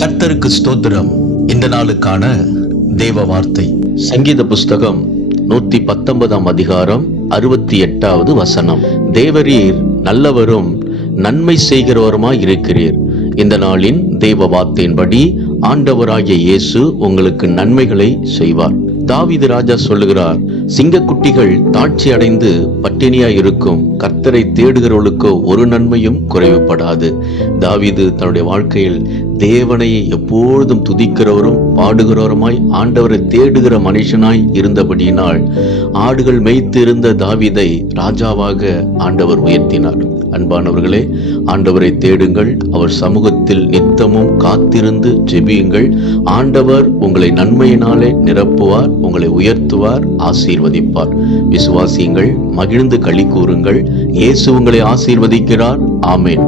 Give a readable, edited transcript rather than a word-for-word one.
கர்த்தருக்கு ஸ்தோத்திரம். இந்த நாளுக்கான தேவ வார்த்தை சங்கீத புஸ்தகம் 119 அதிகாரம் 68வது வசனம். தேவரீர் நல்லவரும் நன்மை செய்கிறவருமாய் இருக்கிறீர். இந்த நாளின் தேவ வார்த்தையின்படி ஆண்டவராகிய இயேசு உங்களுக்கு நன்மைகளை செய்வார். தாவீது ராஜா சொல்லுகிறார், சிங்கக்குட்டிகள் தாட்சி அடைந்து பட்டினியாய் இருக்கும், கர்த்தரை தேடுகிறவர்களுக்கு ஒரு நன்மையும் குறைவுபடாது. தாவீது தன்னுடைய வாழ்க்கையில் தேவனை எப்பொழுதும் துதிக்கிறவரும் பாடுகிறவருமாய் ஆண்டவரை தேடுகிற மனுஷனாய் இருந்தபடியினால் ஆடுகள் மேய்த்து இருந்த தாவீதை ராஜாவாக ஆண்டவர் உயர்த்தினார். அன்பானவர்களே, ஆண்டவரை தேடுங்கள், அவர் சமூகத்தில் நித்தமும் காத்திருந்து ஜெபியுங்கள். ஆண்டவர் உங்களை நன்மையினாலே நிரப்புவார், உங்களை உயர்த்துவார், ஆசீர்வதிப்பார். விசுவாசியுங்கள், மகிழ்ந்து களி கூறுங்கள். இயேசு உங்களை ஆசீர்வதிக்கிறார். ஆமென்.